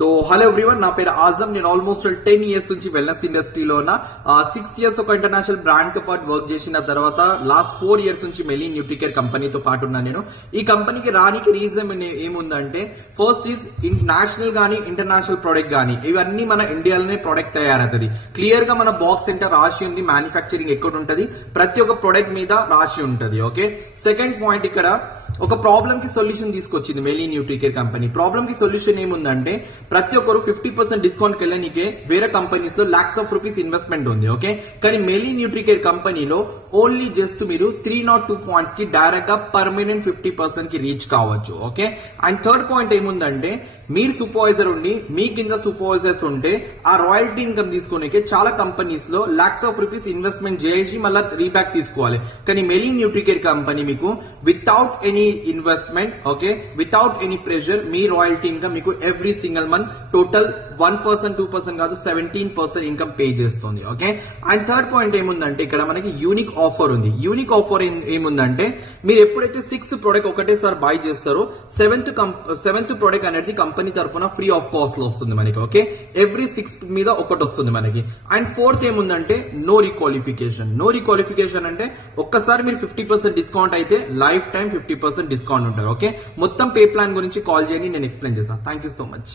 So hello everyone, నా పేరు ఆజమ్. నేను ఆల్మోస్ట్ 10 ఇయర్స్ నుంచి వెల్నెస్ ఇండస్ట్రీలో ఉన్న 6 ఇయర్స్ ఒక ఇంటర్నేషనల్ బ్రాండ్ తో పాటు వర్క్ చేసిన తర్వాత లాస్ట్ 4 ఇయర్స్ నుంచి మెలీ న్యూట్రికేర్ కంపెనీతో పాటు ఉన్నాను. నేను ఈ కంపెనీకి రానికి రీజన్ ఏముందంటే, ఫస్ట్ ఈజ్ నేషనల్ గానీ ఇంటర్నేషనల్ ప్రొడక్ట్ గానీ ఇవన్నీ మన ఇండియాలోనే ప్రొడక్ట్ తయారవుతుంది. క్లియర్ గా మన బాక్స్ సెంటర్ రాసి ఉంది, మ్యానుఫ్యాక్చరింగ్ ఎక్కడ ఉంటది, ప్రతి ఒక్క ప్రొడక్ట్ మీద రాసి ఉంటది. ఓకే, సెకండ్ పాయింట్, ఇక్కడ ఒక ప్రాబ్లమ్ కి సొల్యూషన్ తీసుకొచ్చింది మెలీ న్యూట్రికేర్ కంపెనీ. ప్రాబ్లమ్ కి సొల్యూషన్ ఏముందంటే, ప్రతి ఒక్కరు 50% డిస్కౌంట్ కెళ్ళనికే వేరే కంపెనీస్ లో లాక్స్ ఆఫ్ రూపీస్ ఇన్వెస్ట్మెంట్ ఉంది. ఓకే, కానీ మెలీ న్యూట్రికేర్ కంపెనీలో ఓన్లీ జస్ట్ మీరు 302 పాయింట్స్ కి డైరెక్ట్ గా పర్మనెంట్ 50% కి రీచ్ కావచ్చు. ఓకే, అండ్ థర్డ్ పాయింట్ ఏముందంటే, మీరు సూపర్వైజర్ ఉండి మీ కింద సూపర్వైజర్స్ ఉంటే ఆ రాయల్టీ ఇన్కమ్ తీసుకునే చాలా కంపెనీస్ లో లాక్స్ ఆఫ్ రూపీస్ ఇన్వెస్ట్మెంట్ చేసి మళ్ళీ రీబ్యాక్ తీసుకోవాలి. కానీ మెలీ న్యూట్రికేర్ కంపెనీ మీకు without any investment, okay, without any pressure మీ రాయల్టీ ఇన్కమ్ మీకు ఎవ్రీ సింగిల్ మంత్ టోటల్ 1%, 2% కాదు 17% ఇన్కమ్ పే చేస్తుంది. ఓకే, అండ్ థర్డ్ పాయింట్ ఏముందంటే, ఇక్కడ మనకి యూనిక్ ఆఫర్ ఉంది. యూనిక్ ఆఫర్ ఏముందంటే, మీరు ఎప్పుడైతే 6th ప్రొడక్ట్ ఒకటేసారి బై చేస్తారో 7th ప్రొడక్ట్ అనేది కంపెనీ తరపున ఫ్రీ ఆఫ్ కాస్ట్ లో వస్తుంది మనకి. ఓకే, ఎవ్రీ 6 మీద ఒకటి వస్తుంది మనకి. అండ్ ఫోర్త్ ఏముందంటే, నో రీక్వాలిఫికేషన్. నో రీక్వాలిఫికేషన్ అంటే ఒక్కసారి మీరు 50% డిస్కౌంట్ అయితే లైఫ్ టైం 50% డిస్కౌంట్ ఉంటుంది. ఓకే, మొత్తం పే ప్లాన్ గురించి కాల్ చేయండి, నేను ఎక్స్ప్లెయిన్ చేస్తాను. Thank you so much.